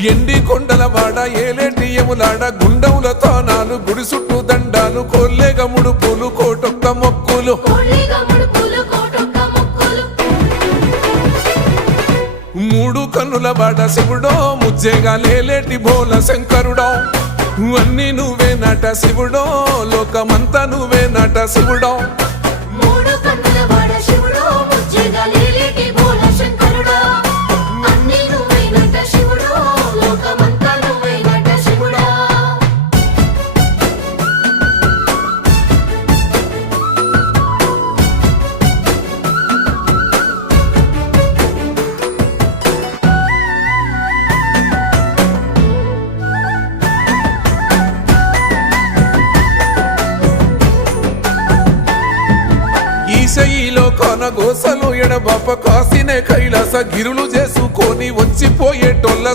ఎండి కొండల వాడ ఏలేటి యములాడ గుండముల తానాలు గుడి చుట్టూ దండాలు కొల్లేగ ముడుపులు కోటొక్క మొక్కులు మూడు కన్నుల వాడ శివుడో ముజ్జేగా లేలేటి బోల శంకరుడో అన్ని నువ్వే నట శివుడో లోకమంతా నువ్వే నట శివుడో ఈశయిలో కొన గోసలు ఎడబాప కాసినే కైలాస గిరులు చేసుకొని వచ్చిపోయేటోళ్ళ